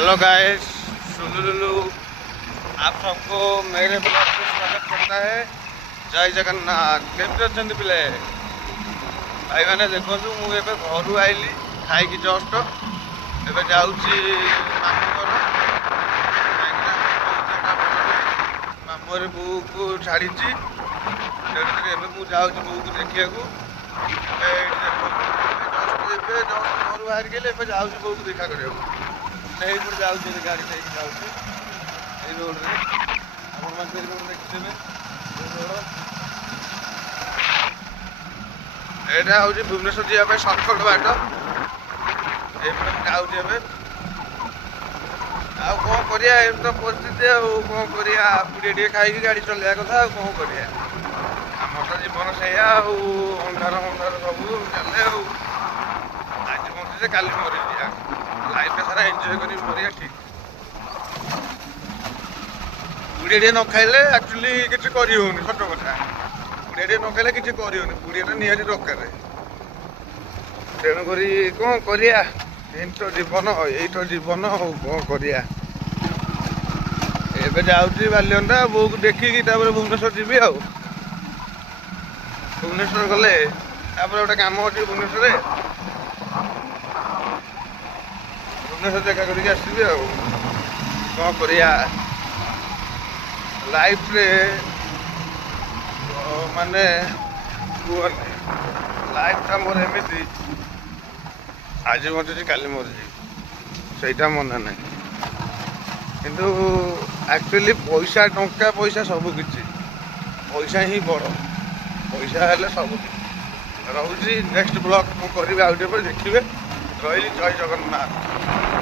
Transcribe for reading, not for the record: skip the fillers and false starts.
Hello guys, सुलुलुलु आप सबको मेरे ब्लॉग में स्वागत करता है। जय जगन्नाथ। केमती अच्छा पिले भाई मैंने देखो मुझे घर आइली खाई जस्ट एवं जाऊँगी मामू बो को छाड़ी मुझे बो को देखा घर बाहर गले जाऊँ बो को देखा कर जाऊँगी गाड़ी लेकिन जाऊँगी रोड रे आप देखिए रोड यहाँ हूँ भुवनेश्वर जावाई सर्टकट बाट ये जाऊँगी कौन करिया तो परिस्थिति कौन करिया पुड़े खाई गाड़ी चलवा कथा कौन करिया आम तो जीवन से अंधार अंधार सब चले आज बंचे काली मरी लाइफ सारा एंजॉय कर मरिया ठीक पुड़िया न खाइले एक्चुअली किसी करनी सत कथा पुड़िया न खाइले किसी करनी पुड़िया निहाती दरकार तेणुक कौन करिया तो जीवन यही तो जीवन कौन करिया एबे जाऊँगी बालिअंटा बो को देखिकी भुवनेश्वर जीवी आ भुवनेश्वर गले गोटे काम अच्छी भुवनेश्वर देखा करके आसबि कौन करिया लाइफ रे माने लाइफ मोर एमती आज मरजी काली मरजी से मन ना किंतु एक्चुअली पैसा टंका पैसा सब किछि पैसा ही बड़ पैसा हेले सब रोची नेक्स्ट ब्लॉग मुझे देखिए रही जय जगन्नाथ।